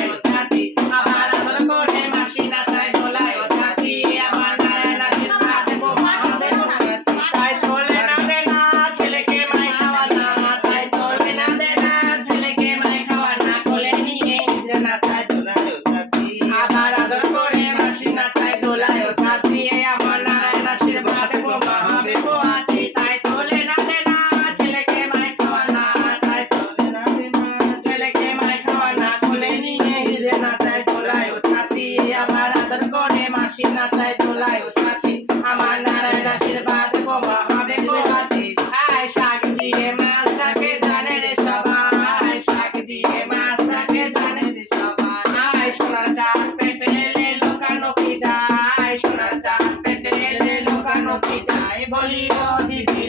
Bye. করে মাসি নাচায় চোলাই আমার নারায়ণ আশীর্বাদ গো মহাদেব আতি আয় শাক দিয়ে মাছ থাকে জানে রে সবাই। শাক দিয়ে মাছ থাকে জানে রে সবাই। সোনার চাঁদ পেটে এলে লোকানো কি যায়? সোনার চাঁদ পেটে এলে লোকানো কি যায়? বলিও দিদি